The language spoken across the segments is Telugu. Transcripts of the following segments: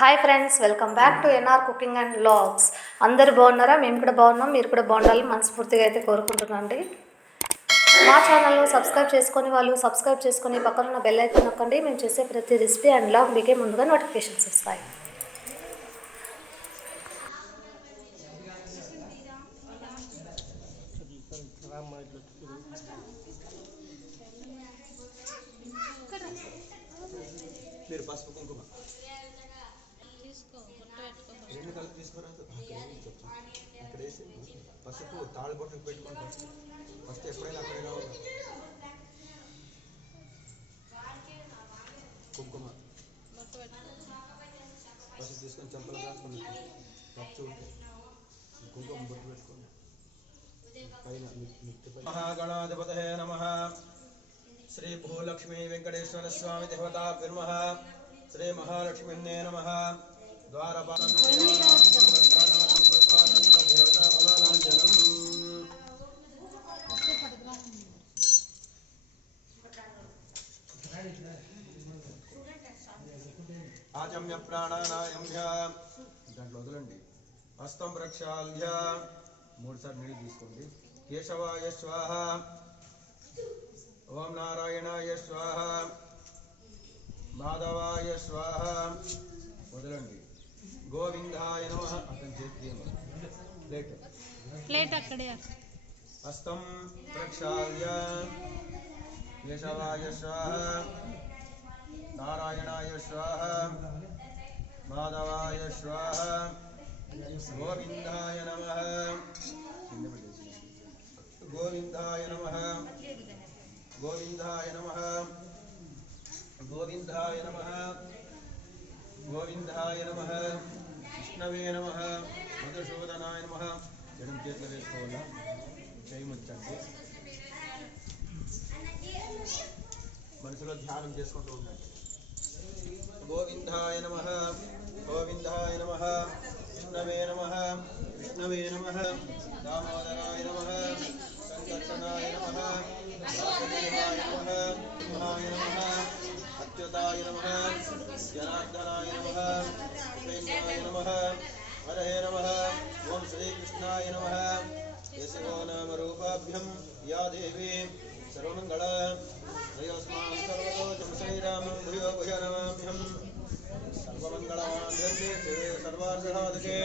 Hi friends welcome back to NR cooking and vlogs అందరు బాగున్నారా? మేము కూడా బాగున్నాం మీరు కూడా బాగుండాలని మనస్ఫూర్తిగా అయితే కోరుకుంటున్నాండి అండి మా ఛానల్ను సబ్స్క్రైబ్ చేసుకొని వాళ్ళు సబ్స్క్రైబ్ చేసుకొని పక్కన ఉన్న బెల్ అయితే నొక్కండి. మేము చేసే ప్రతి రెసిపీ అండ్ లాగ్ మీకే ముందుగా నోటిఫికేషన్స్ వస్తాయి. మీరు పసుపు కుంకుమ. రెండు కలిపి తీసుకురా అక్కడ వేసి పసుపు తాళి బొట్టలు పెట్టుకొని ఫస్ట్ ఫస్ట్ ఎప్పుడైనా అక్కడే రావాలి కుంకుమ పసుపు తీసుకొని చెంపలు రాసుకొని ఖర్చు ఉంటే కుంకుమ బొట్టు పెట్టుకోండి పైన మహాగణాధిపతయే నమ శ్రీ భూలక్ష్మీ వెంకటేశ్వర స్వామి దేవతా విర్మ శ్రీ మహాలక్ష్మిన్నే నమ ఆచమ్య ప్రాణానాయమ్య దాంట్లో వదలండి హస్తం ప్రక్షాళ్య మూడు సార్లు నీళ్ళు తీసుకోండి కేశవాయ స్వాహ ఓం నారాయణాయ స్వాహ. మాధవాయ స్వాహ. వదలండి. गोविन्दाय नमः। प्लेट् प्लेट् अकडे हस्तं प्रक्षाल्य। केशवाय स्वाहा। नारायणाय स्वाहा। माधवाय स्वाहा। गोविन्दाय नमः। गोविन्दाय नमः। गोविन्दाय नमः। गोविन्दाय नमः। గోవిందాయ నమ గోవిందాయ నమ విష్ణవే నమ మధుసూదనాయ నమ ఎడం చేతిలో వేసుకోవాలా చేయముచ్చండి మనసులో ధ్యానం చేసుకుంటూ ఉండండి గోవిందాయ నమ గోవిందాయ నమ విష్ణవే నమ విష్ణవే నమ దామోదరాయ నమ సంకర్షణాయ నమ వాసుదేవాయ నమ సింహాయ నమ अच्युताय नमः। जनार्दनाय नमः। श्रीनाय नमः। हरे नमः। ओम श्रीकृष्णाय नमः। यशो नाम रूपाभ्यं या देवी सर्वमङ्गल। वयोस्मान् सर्वतो जं श्रीरामं भूयो भूय नमाभ्यं सर्वमङ्गलाभ्यर्थे सर्वार्धसाधके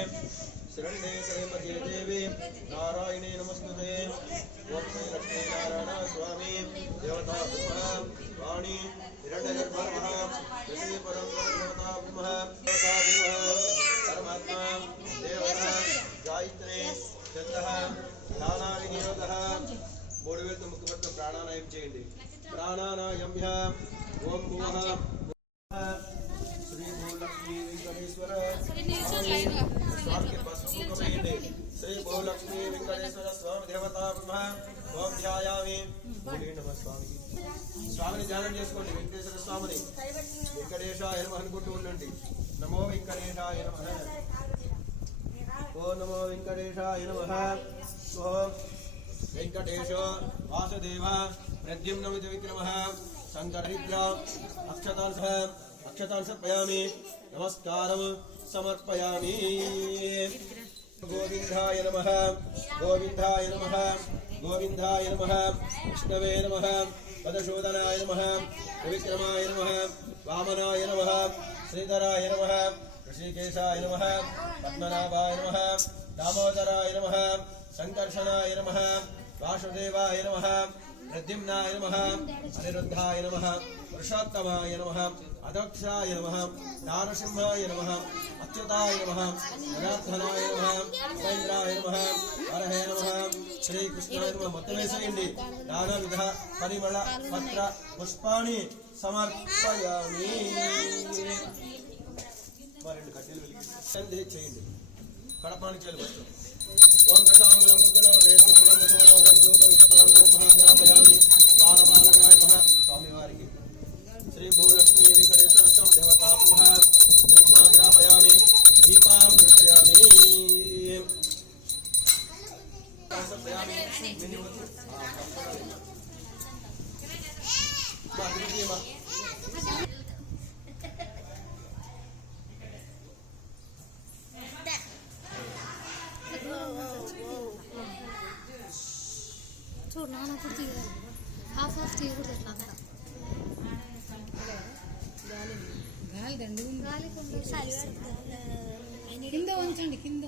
शरण्ये श्रीमते देवी नारायणे नमस्तुते। ओम श्री लक्ष्मीनारायण स्वामी देवता वाणी। హిరణ్యగర్భ ఋషిపరం దేవతా బ్రహ్మ దేవతా బ్రహ్మ పరమాత్మ దేవత గాయత్రి చంద ధ్యానాది నిరోధ మూడు వేలతో ముక్కు పట్టు ప్రాణాయామం చేయండి ప్రాణానాయమ్య ఓం భూవ శ్రీ భూలక్ష్మీ వెంకటేశ్వర స్వామికి పసుపు కుంకుమ వేయండి శ్రీ భూలక్ష్మీ వెంకటేశ్వర స్వామి దేవతా బ్రహ్మ ఓం ధ్యాయామి మూడు నమ స్వామికి స్వామిని ధ్యానం చేసుకోండి. వెంకటేశ్వర స్వామిని. వెంకటేశ నమ అనుకుంటూ ఉండండి. నమో వెంకటేశ నమ ఓ నమో వెంకటేశ నమ ఓం వెంకటేశ వాసుదేవ. ప్రద్యుమ్నమిత విక్రమ. శంకరిద్ర అక్షతాంశ. సహ అక్షతాన్ నమస్కారం. సమర్పయామి. గోవిందాయ నమ. గోవిందాయ నమ. గోవిందాయ నమ. విష్ణవే నమ. పదశోధనాయ నమ విక్రమాయ నమ వామనాయ నమ శ్రీధరాయ నమ ఋషికేశాయ నమ పద్మనాభాయ నమ దామోదరాయ నమ సంకర్షణాయ నమ వాసుదేవాయ నమ ప్రద్యుమ్నాయ నమ అనిరుద్ధాయ నమ పురుషోత్తమాయ నమ అదక్షాయ నమ నారసింహాయ నమ అచ్యుతాయ నమ జనార్దనాయ నమ ఉపేంద్రాయ నమ హరహే నమ శ్రీకృష్ణాయ నమ. మొత్తం వేసేయండి. నానా విధ పరిమళ పత్ర పుష్పాణి సమర్పయామి. రెండు కట్టెలు వెలిగి చేయండి. కడపాని చేయాలి వస్త్రం నానప్పుడు తీయదు హాఫ్ హాఫ్ తీయకూడదు అట్లా అంతా గాలి దండు గాలి కొంచెం కింద ఉంచండి కింద.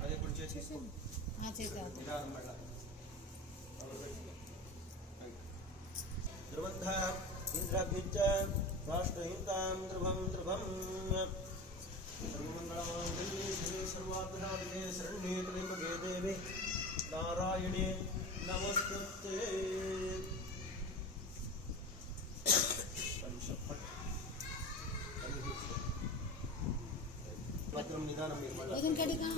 అది ఇప్పుడు చేసి తీసుకో ఆ చేతి అవుతుంది నిదానం మళ్ళా ధ్రువంధ ఇంద్రభిజ్జ రాష్ట్రహితాం ధ్రువం ధ్రువం సర్వార్థసాధికే శరణ్యే త్రయంబకే దేవి నారాయణే నమస్తుతే భద్రం నిదానం మీరు మళ్ళా వదిన కడిగా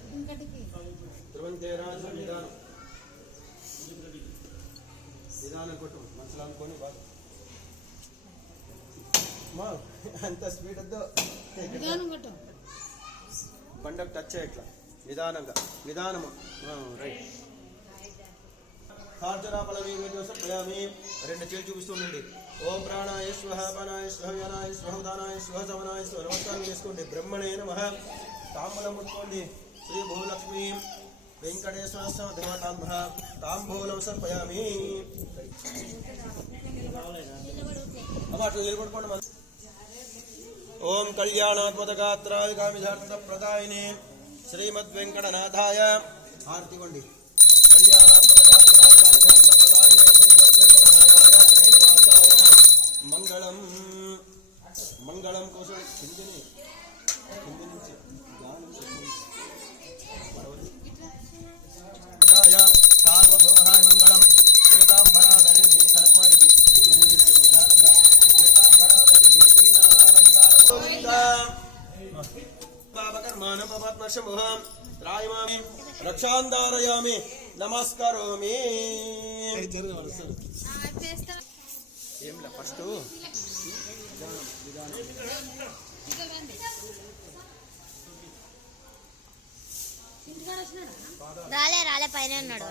వదిన కడికి ధ్రువంతే రాజు నిదానం నిదానం కొట్టు మనసులో అనుకొని బాగా మా అంత స్పీడ్ వద్దు. బండకు టచ్ చేయట్లా నిదానంగా. నిదానము. రైట్ కార్జరాపల సమయామి రెండు చేతి చూపిస్తుండండి ఓం ప్రాణాయ స్వహ పనాయ స్వహ యనాయ స్వహ దానాయ స్వహ సమనాయ స్వహ నమస్కారం చేసుకోండి. బ్రహ్మణే నమ. తాంబూలం ముట్టుకోండి. శ్రీ భూలక్ష్మి. వెంకటేశ్వర దేవతాంబ. తాంబూలం సమయామి అమ్మ అట్లా నిలబడుకోండి ओम कल्याणात्मतगात्राय कामिशार्थप्रदायिने श्रीमद्वेङ्कटनाथाय आरतिवण्डि कल्याणात्मतगात्राय कामिशार्थप्रदायिने श्रीमद्वेङ्कटनाथाय श्रीनिवासाय मङ्गलम्। मङ्गलं कोसं हिन्दिनि हिंदी పాపకర్మాణపద్మశముహం త్రాయమామి రక్షాందారయామి నమస్కరోమి ఏంలా ఫస్ట్ రాలే రాలే పైన ఉన్నాడు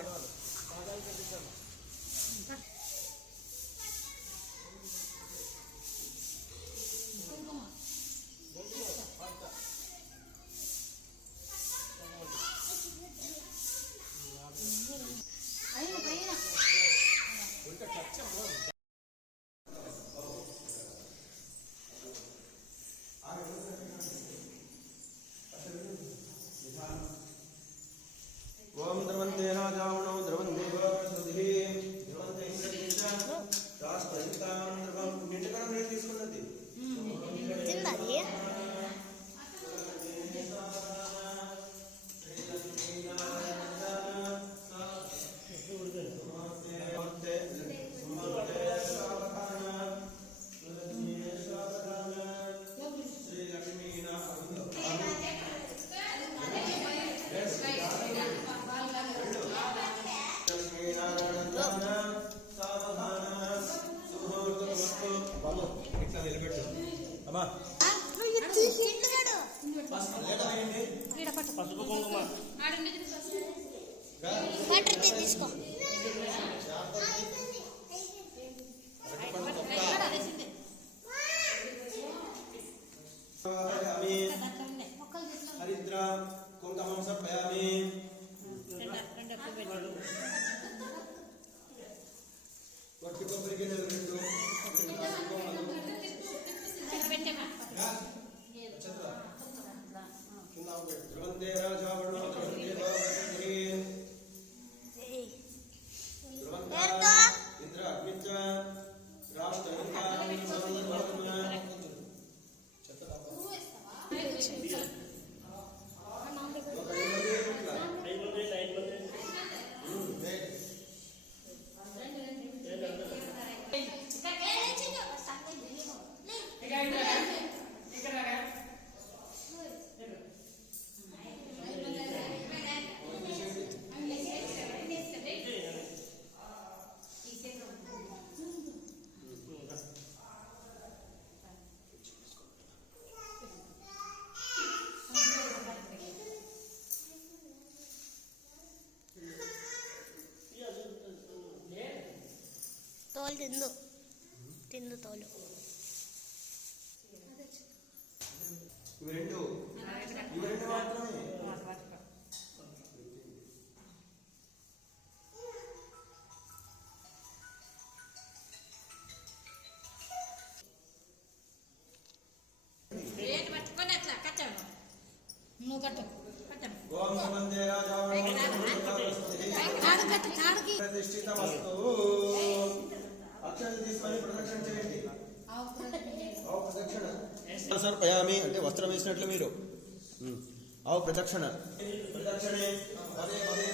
ఇట్లా నిలబెట్టు అమ్మా వాటర్ తీసుకో హరిద్ర ఓం సుమందే రాజావణం కాడు కట్టు కాడుకి ప్రతిష్ఠిత వస్తు అక్షరం తీసుకొని ప్రదక్షిణ చేయండి ఆవు ప్రదక్షిణ సమర్పయామి అంటే వస్త్రం వేసినట్లు మీరు. ఆవు ప్రదక్షిణ ప్రదక్షిణే పదే పదే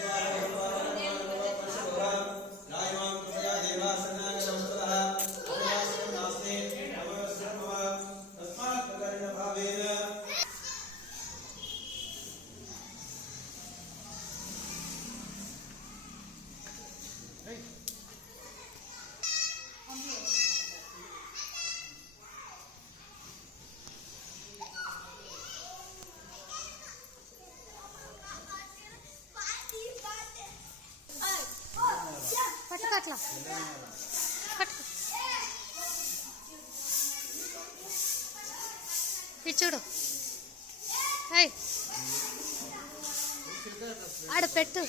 పట్టుకురా పట్టుకు. చూడు. ఆడ పెట్టు.